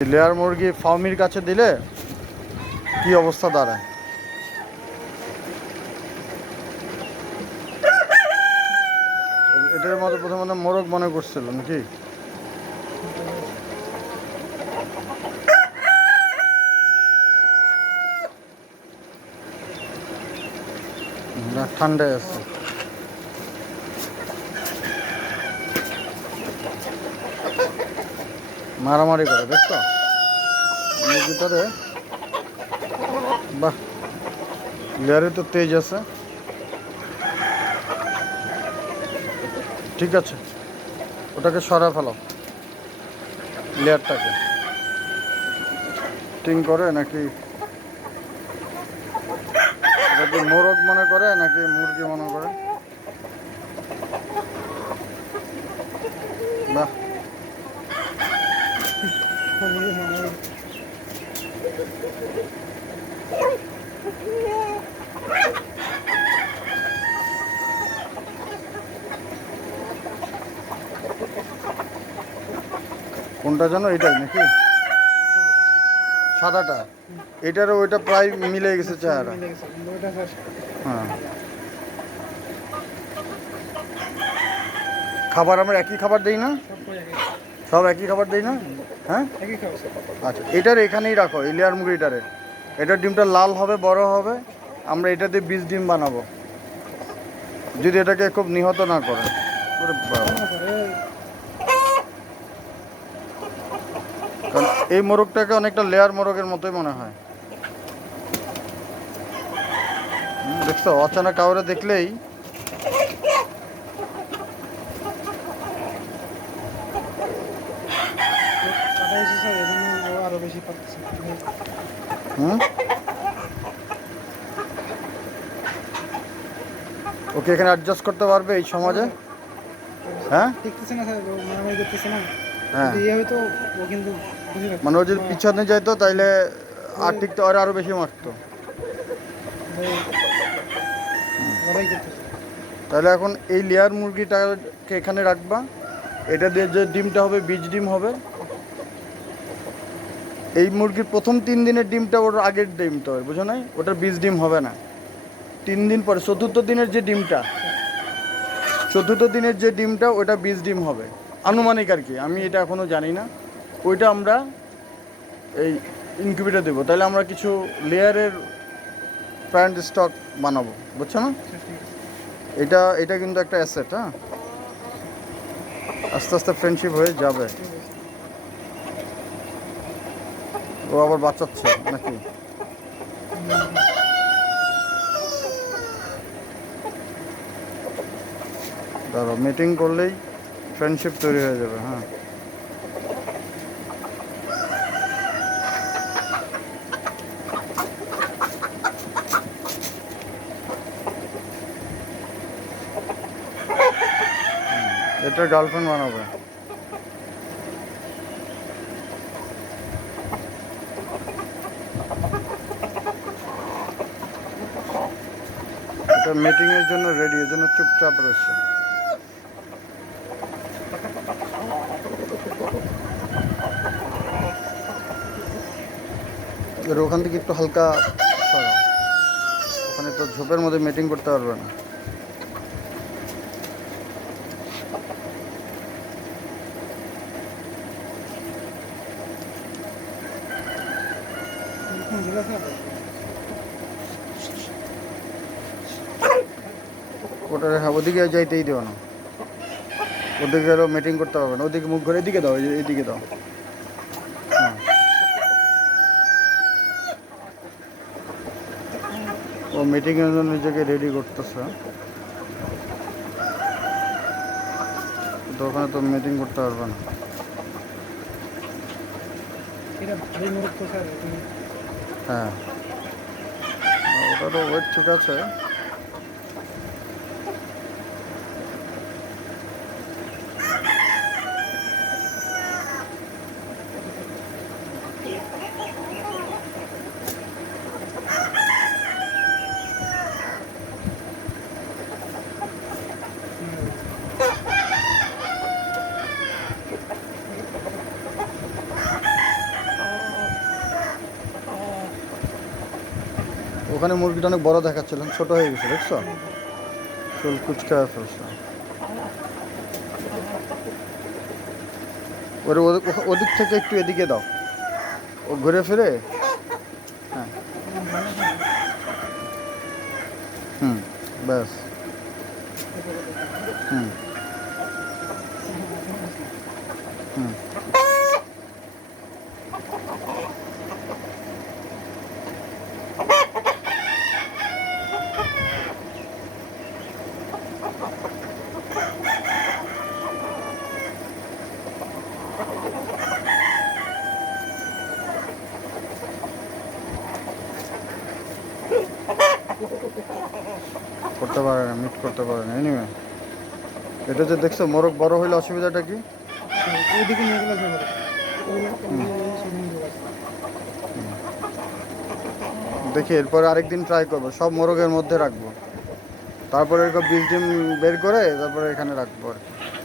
Layer মুরগি ফার্মির কাছে দিলে কি অবস্থা দাঁড়ায়? এটার মধ্যে প্রথমে মোরগ মনে করছিল নাকি? ঠান্ডায় আছে। মারামারি করে, দেখছ? মুরগিটারে বাহ, লেয়ারে তো তেজ আছে। ঠিক আছে, ওটাকে সরা ফেলো, লেয়ারটাকে। টিং করে নাকি মোরগ মনে করে নাকি মুরগি মনে করে? বাহ কোনটা জানো? এটাই নাকি? সাদাটা? এটারও ওইটা প্রায় মিলে গেছে চেহারা। হ্যাঁ। খাবার আমরা একই খাবার দেই না? সব একই খাবার দেই না? হ্যাঁ? আচ্ছা এটার এখানেই রাখো এই লেয়ার মুরগিটারে এটার ডিমটা লাল হবে বড় হবে আমরা এটা দিয়ে বীজ ডিম বানাবো। যদি এটাকে খুব নিহত না করে কারণ এই মোরগটাকে অনেকটা লেয়ার মোরগের মতোই মনে হয়। দেখছ অচানা কাউরে দেখলেই আরও বেশি পারতেছে হুম ওকে এখানে অ্যাডজাস্ট করতে পারবে এই সমাজে? হ্যাঁ? দেখতেছে না স্যার মারামারি করতেছে না। হ্যাঁ। যদি ইয়ে হয়তো ও কিন্তু মানে ও যদি পিছনে যাইতো তাইলে আর টিকতে আর আরও বেশি মারতো। তাহলে এখন এই লেয়ার মুরগিটাকে এখানে রাখবা। এটা দিয়ে যে ডিমটা হবে বীজ ডিম হবে এই মুরগির প্রথম তিন দিনের ডিমটা ওর আগের ডিমটা হবে বুঝো নাই? ওটার বীজ ডিম হবে না। তিন দিন পরে, চতুর্থ দিনের যে ডিমটা, চতুর্থ দিনের যে ডিমটা, ওটা বীজ ডিম হবে। আনুমানিক আর কি, আমি এটা এখনও জানি না। ওইটা আমরা এই ইনকিউবেটার দেবো। তাহলে আমরা কিছু লেয়ারের প্যান্ট স্টক বানাবো, বুঝছ না। এটা এটা কিন্তু একটা অ্যাসেট হ্যাঁ? আস্তে আস্তে ফ্রেন্ডশিপ হয়ে যাবে ঠিক আছে। ও আবার বাঁচাচ্ছে নাকি? ধরো মিটিং করলেই ফ্রেন্ডশিপ তৈরি হয়ে যাবে হ্যাঁ। এটা গার্লফ্রেন্ড বানাবে। মিটিং এর জন্য রেডি এর জন্য চুপচাপ রয়েছে। ওখান থেকে একটু হালকা ওখানে তো ঝোপের মধ্যে মিটিং করতে পারবে না। এরকম ঝোলা ওটা হ্যাঁ ওদিকে যাইতেই দিও না। ওদিকে আরও মিটিং করতে পারবে না। ওদিকে মুখ ঘুরে এদিকে দাও এদিকে দাও। হ্যাঁ। ও মিটিংয়ের জন্য নিজেকে রেডি করতেছে। তো ওখানে তো মিটিং করতে পারবে না। হ্যাঁ। ওটা তো ওয়েট ঠিক আছে। ওখানে মুরগিটা অনেক বড় দেখাচ্ছিল ছোট হয়ে গেছে, দেখছ? চুল কুচকা ফেলছে। ওরে ওদিক থেকে একটু এদিকে দাও। ও ঘুরে ফিরে? হ্যাঁ। হুম, ব্যাস। হুম। করতে পারে না মিট করতে পারে না এনিওয়ে এটা যে দেখছ মোরগ বড় হইলে অসুবিধাটা কি? দেখি এরপরে আরেকদিন ট্রাই করব। সব মোরগের মধ্যে রাখব। তারপরে এরকম বীজ ডিম বের করে তারপরে এখানে রাখব আর কি।